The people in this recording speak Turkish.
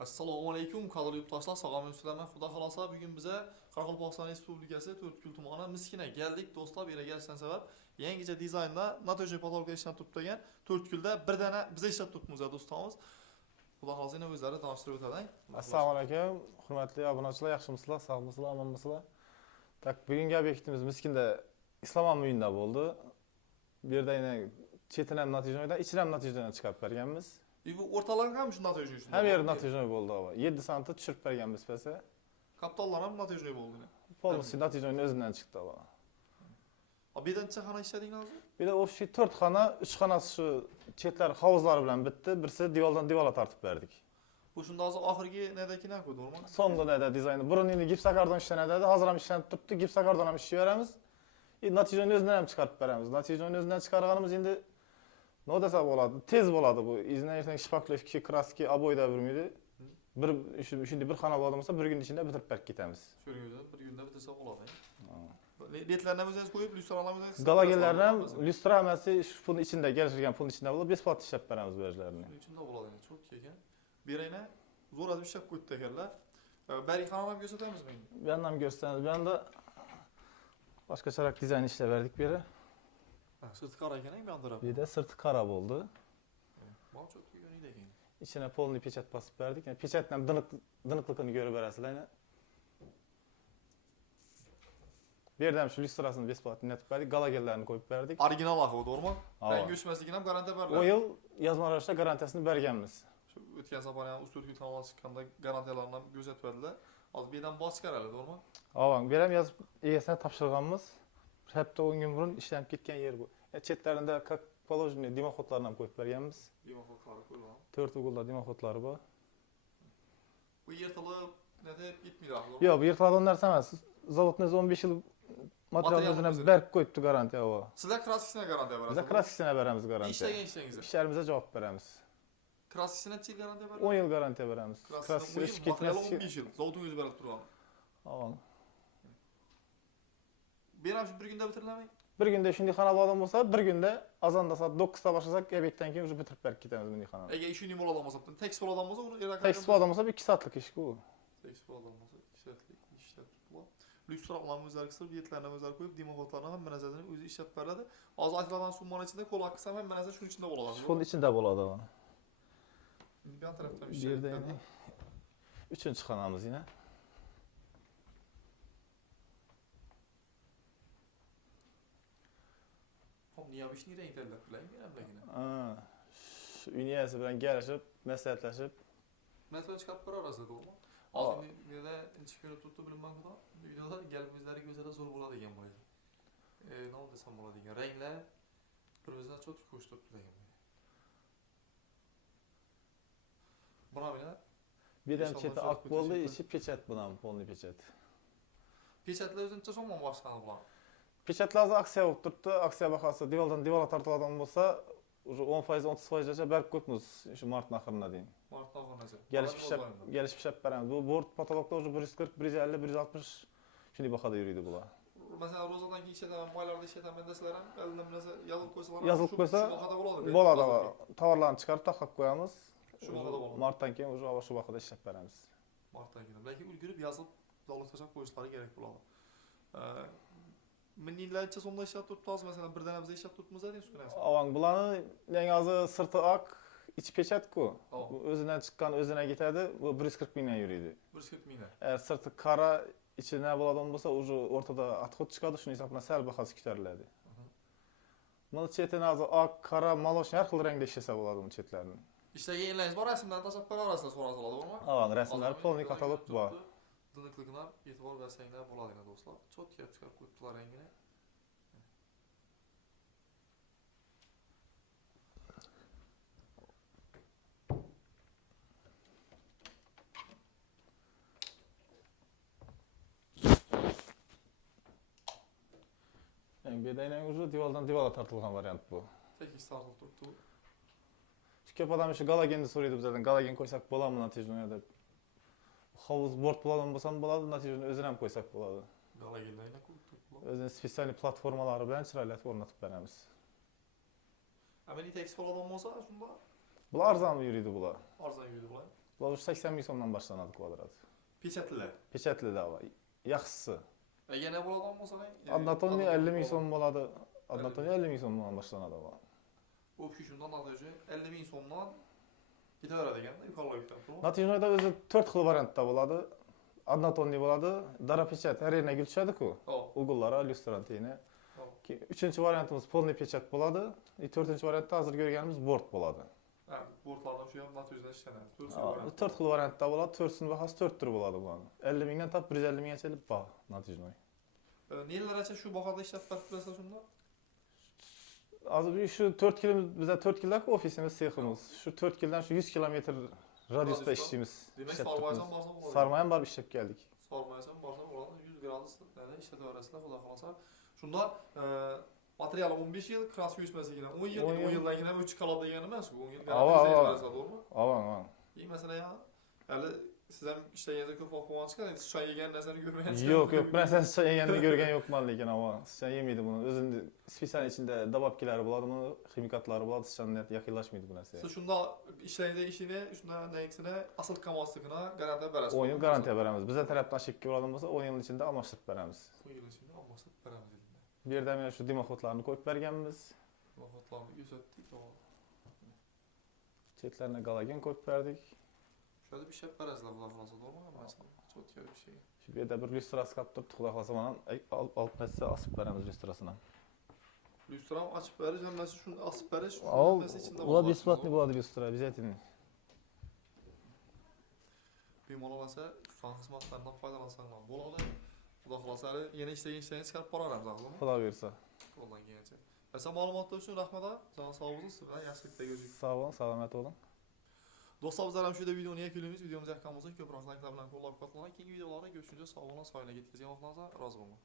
Assalomu alaykum, qadrli yurtdoshlar, sog'lom sizlarman. Xudo xolosa bugun biza Qoraqalpog'iston Respublikasi To'rtko'l tumani Miskina keldik. Do'stlar, bu yerga kelishdan sabab yangicha dizaynda natujniy patologga ishlab turibdigan To'rtko'lda bir dana biza ishlab turibmiz do'stlarimiz. Xudo xolosa yana o'zlari tanishtirib o'tadi. Assalomu alaykum, hurmatli obunachilar, yaxshimisizlar, sog'misizlar, omonmisizlar? Tak, bugungi obyektimiz Miskinda Islom uyida bo'ldi. Bu yerda yana chetin ham natijadan, ichini ham natijadan chiqarib berganmiz. Bu o'rtalarga ham shu natija uchun. Ham yer natijadan bo'ldi. 7 sm tushirib berganmiz pasa. Kaptallar ham natija bo'ldi. Polisi natijadan o'zidan chiqdi bu. Bu yerdancha xona ishladingiz hozir? Bir de o 4 xona, 3 xonasi shu chetlar hovuzlari bilan bitdi. Birisi divoldan divola tortib berdik. Bu shunda hozir oxirgi nedakini ko'rdi, o'rmon. So'nggi neda dizayni. Burun endi gipsakardon ishlanadi. Hozir ham ishlanib turibdi. Gipsakardon ham ishlayveramiz. Natijani o'zidan ham chiqarib beramiz. Natijani o'zidan chiqarganimiz endi nima desa bo'ladi? Tez bo'ladi bu. Izdan ertaga shpaklovka, kraski, oboyda bermaydi. Shunday bir xona bo'lsa, bir kun ichida bitirib berib ketamiz. Sho'rgizda bir kunda bitirsa bo'ladi. Letlarni o'zingiz qo'yib, lyustralarni o'zingiz. Galagenlarni ham lyustra hamasi shu pulning ichida, kelishgan pulning ichida bo'lib, besplat ishlab beramiz bu yerlarni. Shuning ichida bo'ladi, cho'k ekan. Berayna zo'r adib ishlab qo'ydi ekanlar. Bari xonani ham ko'rsatamizmi? Bu yerni ham ko'rsatamiz. Bu yerda boshqacharoq dizayn ishlab berdik bu yerga. Sirti qora ekan, bu yoqda. Bu yerda sirti qora bo'ldi. Bol cho'k yonida ekan. İçine polni pechat basıp verdik. Yani pechatni ham diniqligini ko'rib berasizlar. Bu yerda ham shu lyustrasini besplatni netib berdik. Galagenlarni qo'yib berdik. Original ahvod, o'rmon. Rang o'chmasligini ham garantiya beriladi. O yil yozma ravishda garantiyasini berganmiz. Shu o'tgan safar ham Usto'rtko'l kanaldan chiqqanda garantiyalarni ham ko'rsatib berdilar. Hozir bu yerdan bos chiqaradi, o'rmon. Avang, bu ham yozib egasine topshirganmiz. Hepta 10 gün burun ishlanib ketgan yer bu. Chetlarida как положено dimoxodlarni ham qo'yib berganmiz. Dimoxodlari qo'yilgan. 4 ugulda dimoxodlari bor. Bu yirtilib, netib ketmaydi. Yo'q, bu yirtiladigan narsa emas. Zavodimiz 15 yil material o'zini berib qo'yibdi garantiya o. Sizlar kraskasini garantiya berasiz. Biz kraskasini beramiz garantiya. Ishlagan ishingizga. İşlerimizə cavab beramiz. Kraskasini necha yil garantiya berasiz? 10 yil garantiya beramiz. Kraskasini o'chib ketmas. 15 yil. Zavodingiz berib turgan. Avval. Beram shu bir kunda bitirilamay. Bir günde shunday xona bo'lgan bo'lsa, bir günde azanda soat 9 da başlasak, obyektdan keyin уже bitirib berib ketamiz bunday xonani. Agar ishini bo'ladigan bo'lsa, tekst bo'ladigan bo'lsa, uni ertaga Tekst bo'lgan bo'lsa 2 soatlik ish bu. Tekst bo'ladigan bo'lsa 2 soatlik ishlab turibdi. Lyustralarni o'zlari qisib, yetlarni o'zlari qo'yib, dimoxodlarni hamma narsasini o'zi ishlab beradi. Hozir aytilgan summaning ichida qo'l qilsam hamma narsa shuning ichida bo'ladi. Shuning ichida bo'ladi. Bu tarafdan Bu yerda endi 3-chi xonamiz yana. Niyabishni rang tanlab qilaymi hamdagina. Shu uniyasi bilan kelishib, maslahatlashib, Masala chiqarib berarasiz, to'g'rimi? Hozir yerda inchi ko'rib turibdi bilinmay xudo. Videoda galib o'zlariga o'zida zo'r bo'ladi degan bo'yi. Nima desam bo'ladi degan ranglar bir-biridan cho'tki ko'rib turibdi degan bo'yi. Buna bilan bir ham cheti oq bo'ldi, ichi pechat bilan polni pechat. Pechatlar o'zincha so'mon boshqani bilan. Pechatlar aksiya bo'lib turibdi. Aksiya bahasi divoldan divola tortiladigan bo'lsa, уже 10%, 30%gacha berib qo'yibmiz shu mart oxirina deyin. Mart oxirinacha. Gelişib ishab beramiz. Bu bort patologda уже 140, 150, 160 shunday bahada yuradi bular. Masalan, ro'zadan keyin ishataman, maylarda ishataman desalar ham, qalbida narsa yozib qo'ysalar, yozib qo'ysa bo'ladi. Bo'ladi. Tovarlarni chiqarib taqib qo'yamiz. Shu bahada bo'ladi. Martdan keyin уже shu bahada ishlab beramiz. Martdan keyin. Lekin ulgurib yozib, davlat tashab qo'yishlari kerak bo'ladi. Mininglarcha so'mda ishlab turibmiz, masalan, bir dana biz ishlab turibmiz deysiz ku narsa. Avang bularni yangi hozir sirti oq, ichi pechat-ku. Bu o'zidan chiqqan o'zina ketadi, bu 140 mingdan yuradi. 140 mingdan. Eğer sirti qora, ichi nima bo'ladigan bo'lsa, уже o'rtada отход chiqadi, shuning hisobidan sal bahasi ko'tariladi. Mana chetini hozir oq, qora, malosh har xil rangda ishlasa bo'ladi bu chetlarni. Ishlagan yerlaringiz bor, rasmlarni tashlab berasizlar, so'rasa bo'ladimi? Avang rasmlar polni katalog bor. Diniqligini e'tibor bersanglar bo'ladi, do'stlar. Cho'tka chiqarib qo'yibdilar rangini. Yani bedaynen уже divaldan divala tartılgan variant bu. Tekis tartılib turibdi. Şu köp adam şu galagenni so'raydi bizdan. Galagen qo'ysak bo'ladimi natijani deb. Hovuz bort bo'ladigan bo'lsa ham bo'ladi, natijani o'zini ham qo'ysak bo'ladi. Galagenlarni qo'yib turibdilar. O'zining spesial platformalari bilan chiroyli o'rnatib beramiz. Amaliy tekis bo'ladigan bo'lsa, shunda Bular arzon yuriydi bular. arzon yuradi bular. Bu 80 ming so'mdan boshlanadi kvadrat. Pechatlilar. Pechatli da var. Yaxshisi. Yana bo'ladigan bo'lsa, Однотонный 50 ming so'm bo'ladi. Однотонный 50 ming so'mdan boshlanadi bu. O'pki shundan natija 50 ming so'mdan ketaveradi ekanda yuqoriroqdan. Natijada o'zi 4 xil variantda bo'ladi. Однотонный bo'ladi. Dara pechat har yerga gul tushadi-ku. Hop. Ugullari, lyustrantini. Hop. Uchinchi variantimiz polniy pechat bo'ladi. To'rtinchi variantda hozir ko'rganimiz bord bo'ladi. Ha, bortlardan shu ham natijada ishlanadi. 4 xil variantda bo'ladi. 4sini bahasi 4 tur bo'ladi bu. 50 mingdan top 150 minggacha baho natijada. Nelarcha shu bahada ishlab berib turasizlar shunda? Hozir shu 4 yil biza 4 yillik ofisimiz, seximiz. Shu 4 yildan shu 100 kilometr radiusda ishlaymiz. Demak, sarmoyasan borsa bo'ladi. Sarmoyam borib ishlab keldik. Sarmoyasan borsa bo'ladi. 100 gradus ishlataverasizlar, xudo xolasa. Shunda material 15 yil, kraska uyushmasigina 10 yil, 10 yildan keyin o'chib qoladi degani emas, 10 yil garantiya berasiz, to'g'rimi? Avan. Masalan, hali siz ham ishlaganingizda ko'p o'qigansiz, endi siz yegan narsani ko'rmayapsiz. Yo'q, bir narsani sichqon yeganini ko'rgan yo'qman, lekin avan. Sichqon yemaydi buni. O'zini spesial ichida dababkilari bo'ladi, buni ximikatlari bo'ladi, sichqonga yaqinlashmaydi bu narsa. Siz shunda ishlaydigan ishini, shunda nayksini asl kamosligini garantiya berasiz. 10 yil garantiya beramiz. Bizlar tarafdan shikki bo'ladigan bo'lsa, 10 yil ichida almashtirib beramiz. 10 yil ichida almashtirib beramiz. Bu yerda men shu dimoxodlarni qo'yib berganmiz. Dimoxodlarni ko'rsatdik. Chetlarına galagen qo'yib berdik. Şöyle bir şey yaparızlar Xudo xolasa, to'g'rimi? Masalan, cho'tka bir şey. Shu yerda bir lyustrasi qolib turibdi, Xudo xolasa mana olib ketsa osib beramiz lyustrasini. Lyustram açıp beriş, hammasi shuni osib berish, Al, ular бесплатный bo'ladi lyustra, обязательно. Bemalol esa fan xizmatlaridan foydalansanglar bo'ladi. Xudo xolasa yana ishlagan chiqarib boramiz, to'g'rimi? Xudo buyursa. Qo'ldan kelgancha. Esa ma'lumotlar uchun rahmat. Sana sog' bo'lsin, sizlar yaxshilikda gözük. Sog' bo'lin, salomat bo'ling. Do'stlar, bizlar ham shu yerda videoni yakunlaymiz. Videomiz yoqqan bo'lsa, ko'proq like'lar bilan qo'llab-quvvatlang. Keyingi videolarda görüşünce sog' bo'lin, sog'liqqa yetkazgan vaqtingizda rozi bo'linglar.